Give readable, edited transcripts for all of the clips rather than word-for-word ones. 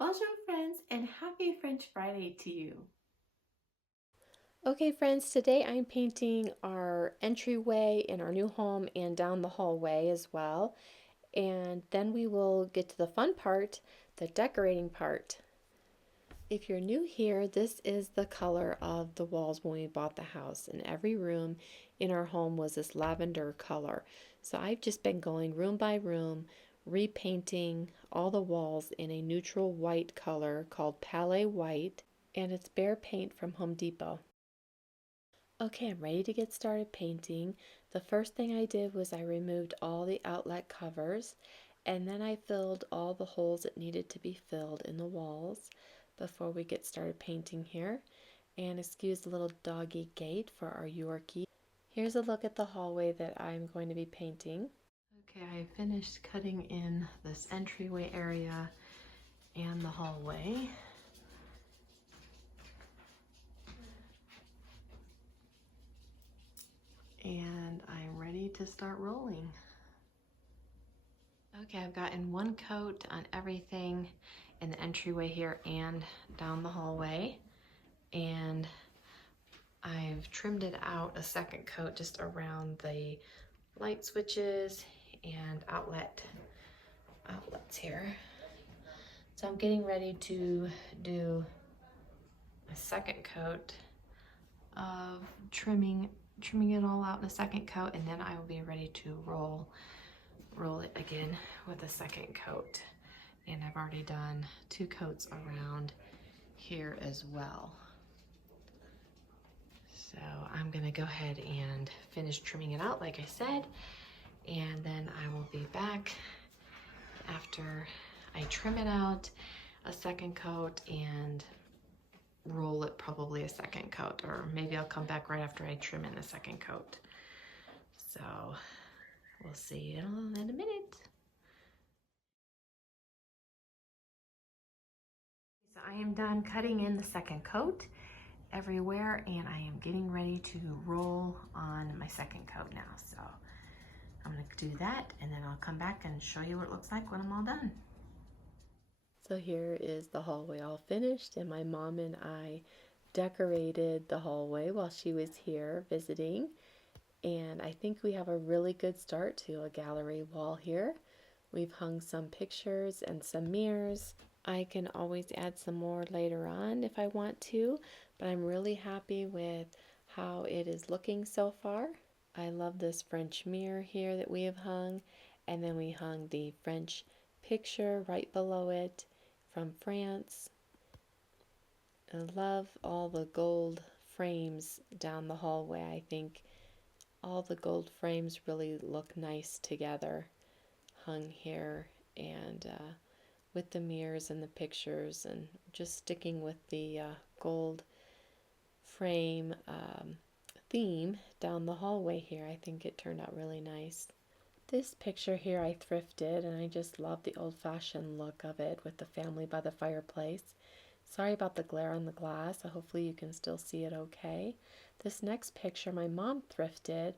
Bonjour friends, and happy French Friday to you. Okay friends, today I'm painting our entryway in our new home and down the hallway as well. And then we will get to the fun part, the decorating part. If you're new here, this is the color of the walls when we bought the house. And every room in our home was this lavender color. So I've just been going room by room, repainting all the walls in a neutral white color called Palette White. And it's Behr paint from Home Depot. Okay, I'm ready to get started painting. The first thing I did was I removed all the outlet covers and then I filled all the holes that needed to be filled in the walls before we get started painting here. And excuse the little doggy gate for our Yorkie. Here's a look at the hallway that I'm going to be painting. Okay, I finished cutting in this entryway area and the hallway. And I'm ready to start rolling. Okay, I've gotten one coat on everything in the entryway here and down the hallway. And I've trimmed it out a second coat just around the light switches and outlets here. So I'm getting ready to do a second coat of trimming it all out in a second coat, and then I will be ready to roll it again with a second coat. And I've already done 2 coats around here as well. So I'm gonna go ahead and finish trimming it out like I said, and then I will be back after I trim it out a second coat and roll it probably a second coat, or maybe I'll come back right after I trim in the second coat. So we'll see in a minute. So I am done cutting in the second coat everywhere, and I am getting ready to roll on my second coat now. So I'm gonna do that, and then I'll come back and show you what it looks like when I'm all done. So here is the hallway all finished, and my mom and I decorated the hallway while she was here visiting. And I think we have a really good start to a gallery wall here. We've hung some pictures and some mirrors. I can always add some more later on if I want to, but I'm really happy with how it is looking so far. I love this French mirror here that we have hung, and then we hung the French picture right below it from France. I love all the gold frames down the hallway. I think all the gold frames really look nice together, hung here, and with the mirrors and the pictures, and just sticking with the gold frame theme down the hallway here. I think it turned out really nice. This picture here I thrifted, and I just love the old-fashioned look of it with the family by the fireplace. Sorry about the glare on the glass. Hopefully you can still see it okay. This next picture my mom thrifted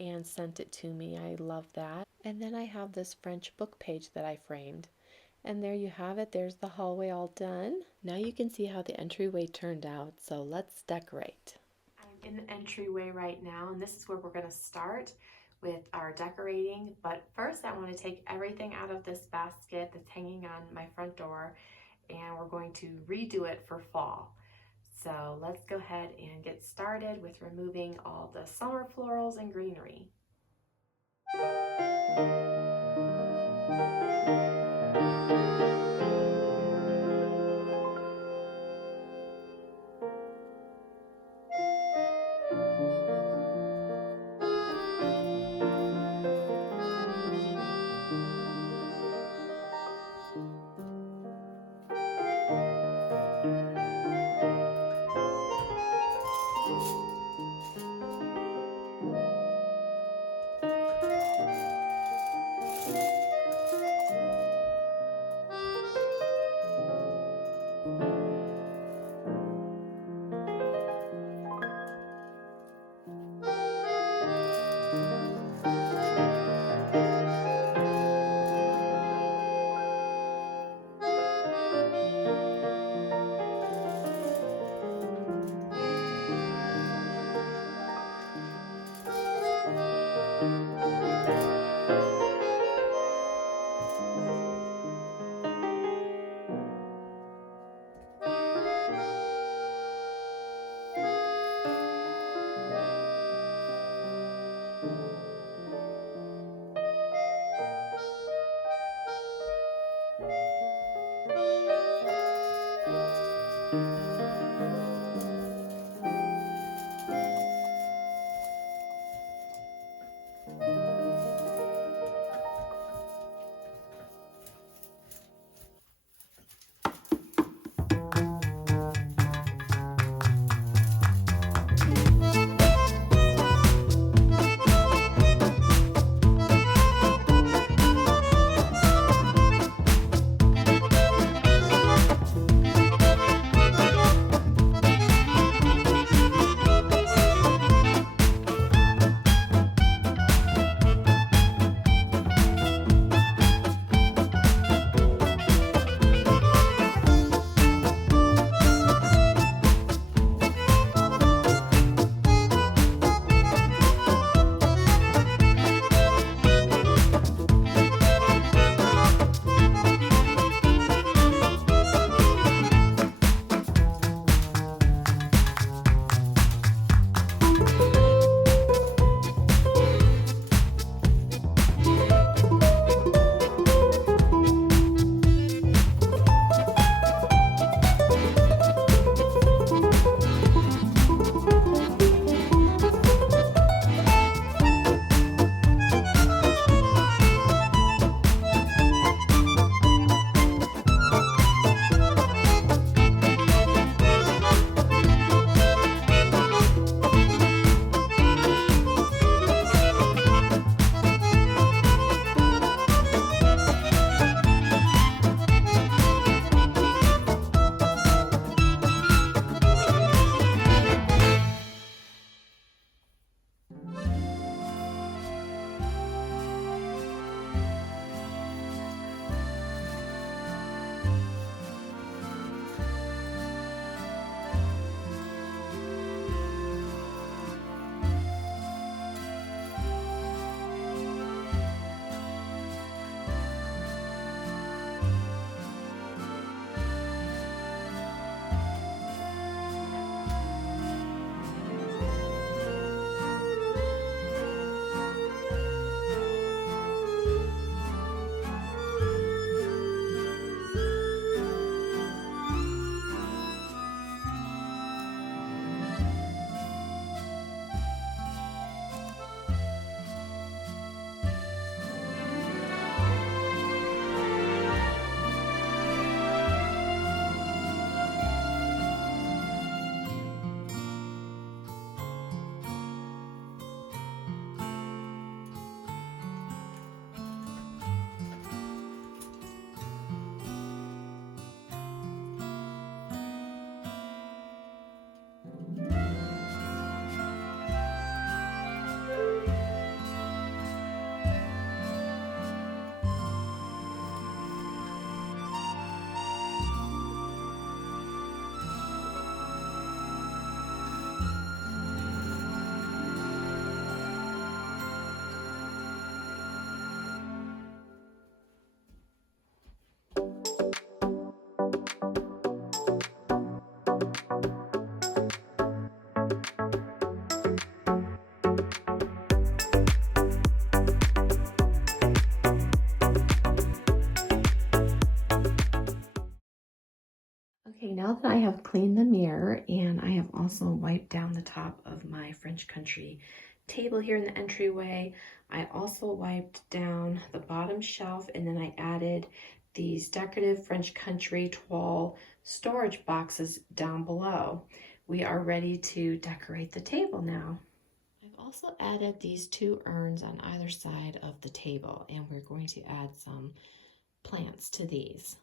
and sent it to me. I love that. And then I have this French book page that I framed. And there you have it. There's the hallway all done. Now you can see how the entryway turned out. So let's decorate. I'm in the entryway right now, and this is where we're going to start with our decorating. But first I want to take everything out of this basket that's hanging on my front door, and we're going to redo it for fall. So let's go ahead and get started with removing all the summer florals and greenery. now that I have cleaned the mirror and I have also wiped down the top of my French country table here in the entryway, I also wiped down the bottom shelf, and then I added these decorative French country toile storage boxes down below. We are ready to decorate the table now. I've also added these 2 urns on either side of the table, and we're going to add some plants to these.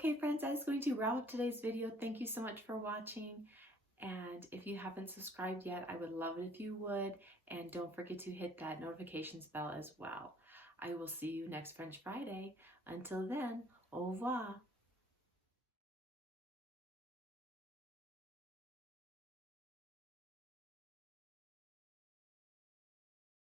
Okay friends, that is going to wrap up today's video. Thank you so much for watching. And if you haven't subscribed yet, I would love it if you would. And don't forget to hit that notifications bell as well. I will see you next French Friday. Until then, au revoir.